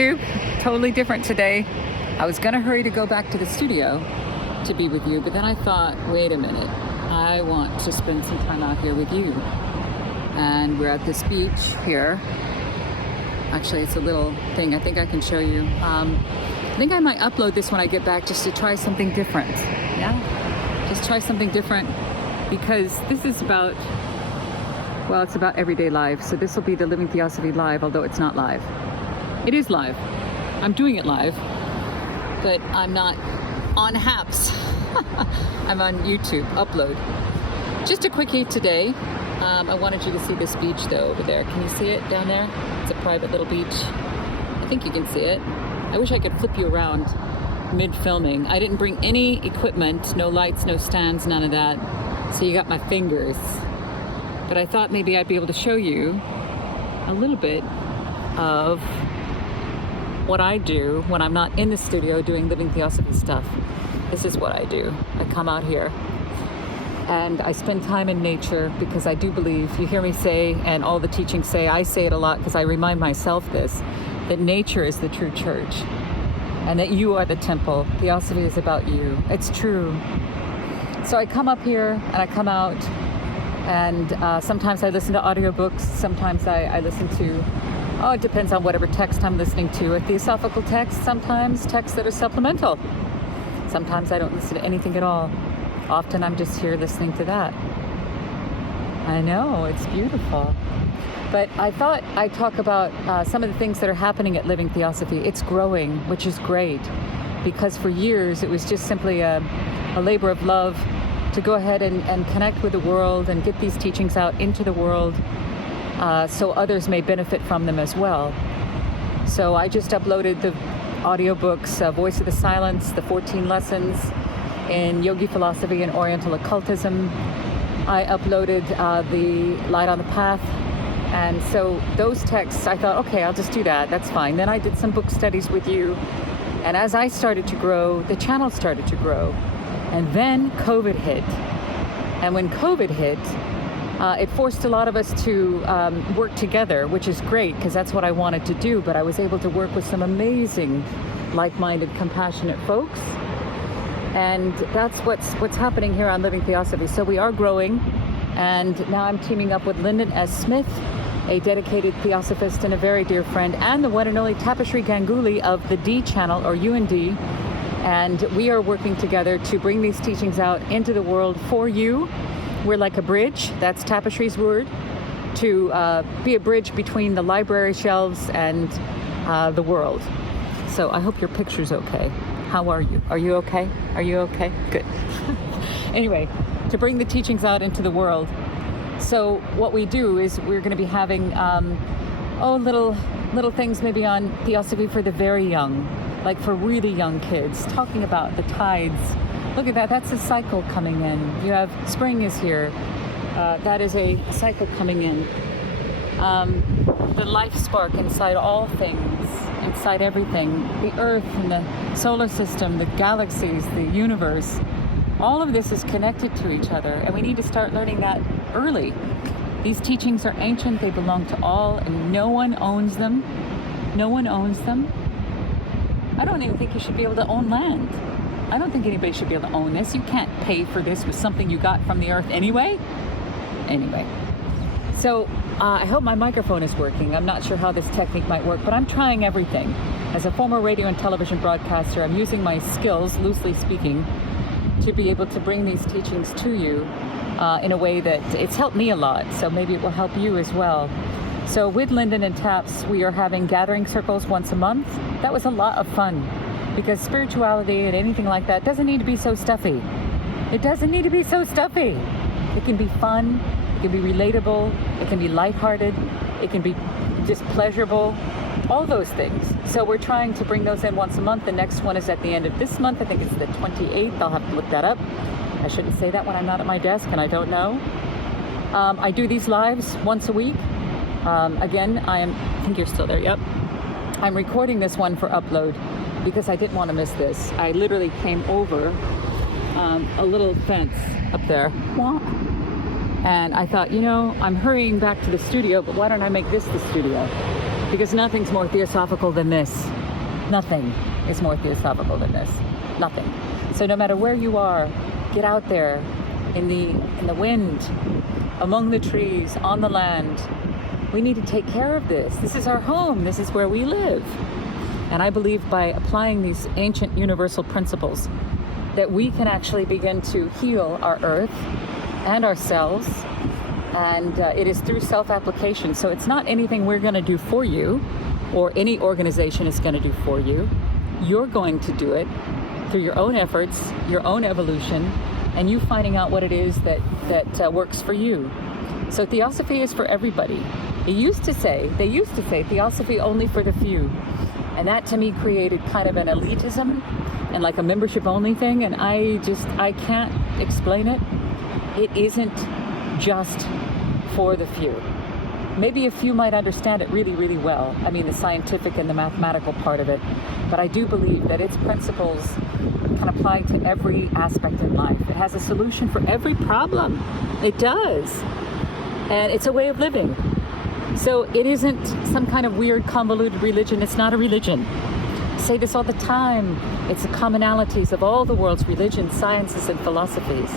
YouTube. Totally different today. I was gonna hurry to go back to the studio to be with you, but then I thought, wait a minute, I want to spend some time out here with you. And we're at this beach here. Actually, it's a little thing I think I can show you. I think I might upload this when I get back just to try something different. Yeah, just try something different, because this is about, well, it's about everyday life. So this will be the Living Theosophy live, although it's not live. It is live. I'm doing it live, but I'm not on Haps. I'm on YouTube, upload. Just a quickie today. I wanted you to see this beach though over there. Can you see it down there? It's a private little beach. I think you can see it. I wish I could flip you around mid-filming. I didn't bring any equipment, no lights, no stands, none of that. So you got my fingers. But I thought maybe I'd be able to show you a little bit of what I do when I'm not in the studio doing Living Theosophy stuff. This is what I do. I come out here and I spend time in nature, because I do believe, you hear me say, and all the teachings say, I say it a lot because I remind myself this, that nature is the true church and that you are the temple. Theosophy is about you. It's true. So I come up here and I come out, and sometimes I listen to audiobooks, sometimes I listen to, oh, it depends on whatever text I'm listening to. A theosophical text, sometimes texts that are supplemental. Sometimes I don't listen to anything at all. Often I'm just here listening to that. I know, it's beautiful. But I thought I'd talk about some of the things that are happening at Living Theosophy. It's growing, which is great, because for years it was just simply a labor of love to go ahead and connect with the world and get these teachings out into the world, so others may benefit from them as well. So I just uploaded the audiobooks, Voice of the Silence, the 14 lessons in Yogi philosophy and Oriental occultism. I uploaded the Light on the Path. And so those texts, I thought, okay, I'll just do that. That's fine. Then I did some book studies with you. And as I started to grow, the channel started to grow. And then COVID hit. And when COVID hit, it forced a lot of us to work together, which is great, because that's what I wanted to do. But I was able to work with some amazing, like-minded, compassionate folks. And that's what's happening here on Living Theosophy. So we are growing. And now I'm teaming up with Lyndon S. Smith, a dedicated theosophist and a very dear friend, and the one and only Tapestry Ganguly of the D channel, or UND. And we are working together to bring these teachings out into the world for you. We're like a bridge, that's Tapestry's word, to be a bridge between the library shelves and the world. So I hope your picture's okay. How are you? Are you okay? Are you okay? Good. Anyway, to bring the teachings out into the world. So what we do is we're going to be having little things maybe on Theosophy for the very young, like for really young kids, talking about the tides. Look at that, that's a cycle coming in. You have spring is here. That is a cycle coming in. The life spark inside all things, inside everything, the earth and the solar system, the galaxies, the universe. All of this is connected to each other, and we need to start learning that early. These teachings are ancient, they belong to all, and no one owns them. No one owns them. I don't even think you should be able to own land. I don't think anybody should be able to own this. You can't pay for this with something you got from the earth anyway. Anyway, so I hope my microphone is working. I'm not sure how this technique might work, but I'm trying everything. As a former radio and television broadcaster, I'm using my skills, loosely speaking, to be able to bring these teachings to you in a way that it's helped me a lot. So maybe it will help you as well. So with Lyndon and Taps, we are having gathering circles once a month. That was a lot of fun, because spirituality and anything like that doesn't need to be so stuffy. It doesn't need to be so stuffy. It can be fun, it can be relatable, it can be lighthearted, it can be just pleasurable, all those things. So we're trying to bring those in once a month. The next one is at the end of this month. I think it's the 28th. I'll have to look that up. I shouldn't say that when I'm not at my desk and I don't know. I do these lives once a week. Again, I think you're still there, yep. I'm recording this one for upload because I didn't want to miss this. I literally came over a little fence up there. And I thought, I'm hurrying back to the studio, but why don't I make this the studio? because nothing's more theosophical than this. Nothing is more theosophical than this. Nothing. So no matter where you are, get out there in the wind, among the trees, on the land. We need to take care of this. This is our home. This is where we live. And I believe by applying these ancient universal principles that we can actually begin to heal our earth and ourselves. And it is through self-application. So it's not anything we're going to do for you or any organization is going to do for you. You're going to do it through your own efforts, your own evolution, and you finding out what it is that works for you. So Theosophy is for everybody. They used to say Theosophy only for the few. And that to me created kind of an elitism and like a membership only thing. And I can't explain it. It isn't just for the few. Maybe a few might understand it really, really well. I mean, the scientific and the mathematical part of it. But I do believe that its principles can apply to every aspect in life. It has a solution for every problem. It does. And it's a way of living. So it isn't some kind of weird convoluted religion. It's not a religion. I say this all the time. It's the commonalities of all the world's religions, sciences, and philosophies.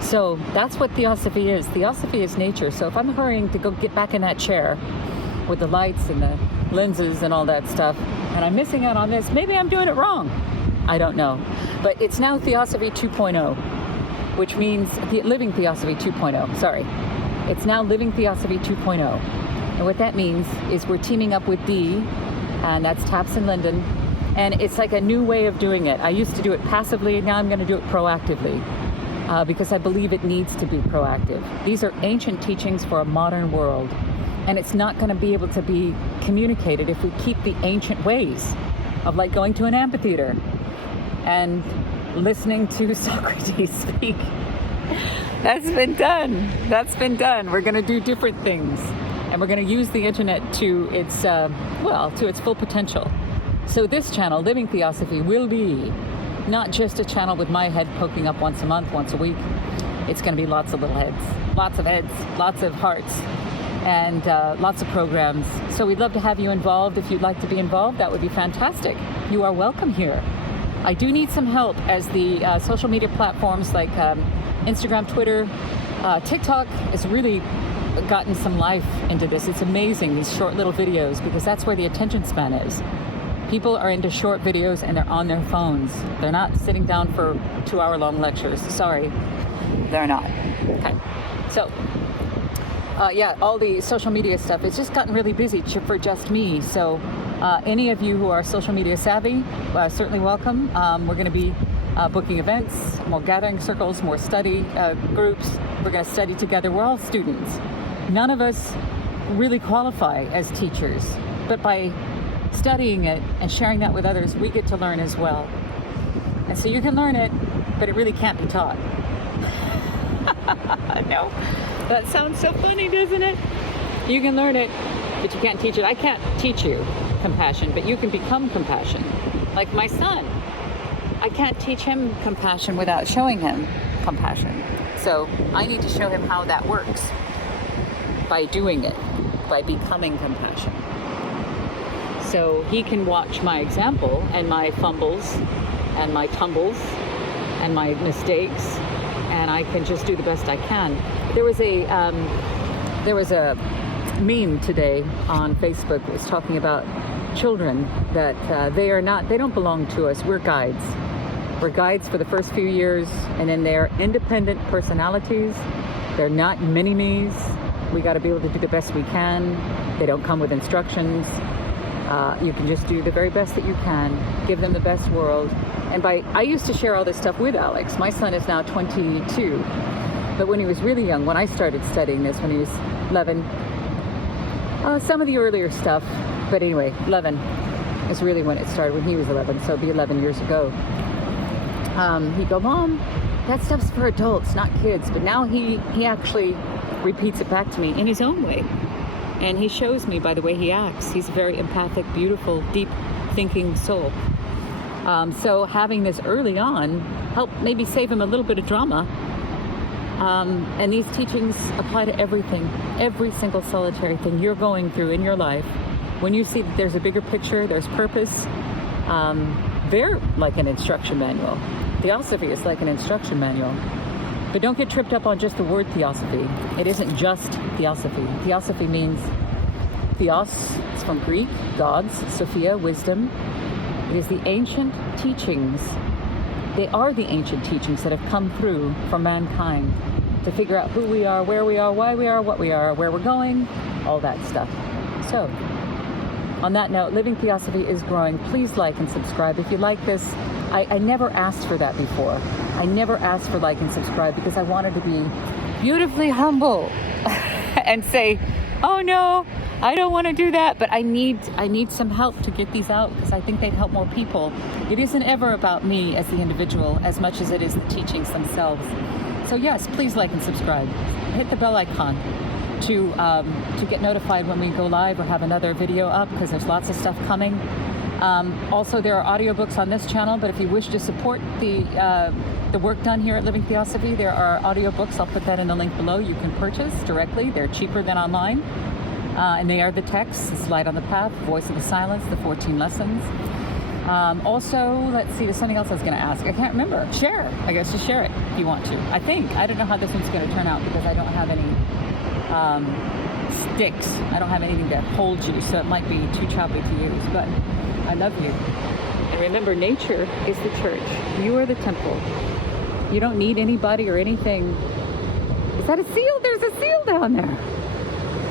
So that's what Theosophy is. Theosophy is nature. So if I'm hurrying to go get back in that chair with the lights and the lenses and all that stuff, and I'm missing out on this, maybe I'm doing it wrong. I don't know. But it's now Theosophy 2.0, which means Living Theosophy 2.0. Sorry. It's now Living Theosophy 2.0. And what that means is we're teaming up with Dee, and that's Taps and Linden. And it's like a new way of doing it. I used to do it passively, now I'm going to do it proactively. Because I believe it needs to be proactive. These are ancient teachings for a modern world, and it's not going to be able to be communicated if we keep the ancient ways of like going to an amphitheater and listening to Socrates speak. That's been done. That's been done. We're going to do different things, and we're going to use the internet to its to its full potential. So this channel, Living Theosophy, will be not just a channel with my head poking up once a month, once a week. It's going to be lots of little heads, lots of hearts, and lots of programs. So we'd love to have you involved. If you'd like to be involved, that would be fantastic. You are welcome here. I do need some help as the social media platforms like Instagram, Twitter, TikTok has really gotten some life into this. It's amazing, these short little videos, because that's where the attention span is. People are into short videos and they're on their phones. They're not sitting down for 2-hour-long lectures. Sorry, they're not. Okay, so all the social media stuff, it's just gotten really busy for just me. So any of you who are social media savvy, certainly welcome. We're going to be booking events, more gathering circles, more study groups. We're going to study together. We're all students. None of us really qualify as teachers, but by studying it and sharing that with others, we get to learn as well. And so you can learn it, but it really can't be taught. No, that sounds so funny, doesn't it? You can learn it, but you can't teach it. I can't teach you compassion, but you can become compassion. Like my son, I can't teach him compassion without showing him compassion. So I need to show him how that works by doing it, by becoming compassion. So he can watch my example and my fumbles and my tumbles and my mistakes, and I can just do the best I can. There was a meme today on Facebook that was talking about children that they don't belong to us. We're guides. We're guides for the first few years, and then they're independent personalities. They're not mini-me's. We got to be able to do the best we can. They don't come with instructions. You can just do the very best that you can, give them the best world. And I used to share all this stuff with Alex. My son is now 22, but when he was really young, when I started studying this, when he was 11, some of the earlier stuff, but anyway, 11 is really when it started, when he was 11, so it'll be 11 years ago. He'd go, Mom, that stuff's for adults, not kids. But now he actually repeats it back to me in his own way. And he shows me by the way he acts. He's a very empathic, beautiful, deep thinking soul. So having this early on helped maybe save him a little bit of drama. And these teachings apply to everything, every single solitary thing you're going through in your life, when you see that there's a bigger picture, there's purpose, they're like an instruction manual. Theosophy is like an instruction manual. But don't get tripped up on just the word theosophy. It isn't just theosophy. Theosophy means theos, it's from Greek, gods, sophia, wisdom. It is the ancient teachings. They are the ancient teachings that have come through for mankind to figure out who we are, where we are, why we are, what we are, where we're going, all that stuff. So, on that note, Living Theosophy is growing. Please like and subscribe. If you like this, I never asked for that before. I never asked for like and subscribe because I wanted to be beautifully humble and say, oh no, I don't want to do that, but I need some help to get these out because I think they'd help more people. It isn't ever about me as the individual as much as it is the teachings themselves. So yes, please like and subscribe. Hit the bell icon to get notified when we go live or have another video up, because there's lots of stuff coming. Also, there are audiobooks on this channel, but if you wish to support the work done here at Living Theosophy, there are audiobooks. I'll put that in the link below. You can purchase directly. They're cheaper than online. And they are the texts, It's Light on the Path, Voice of the Silence, the 14 lessons. Also, let's see, there's something else I was going to ask. I can't remember. Share. I guess just share it if you want to. I don't know how this one's going to turn out because I don't have any sticks. I don't have anything to hold you, so it might be too choppy to use. But I love you. And remember, nature is the church. You are the temple. You don't need anybody or anything. Is that a seal? There's a seal down there.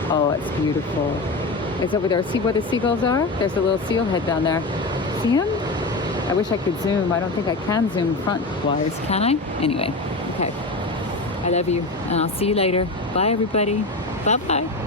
Oh, it's beautiful. It's over there. See where the seagulls are? There's a little seal head down there. See him? I wish I could zoom. I don't think I can zoom front-wise. Can I? Anyway, okay. I love you, and I'll see you later. Bye, everybody. Bye-bye.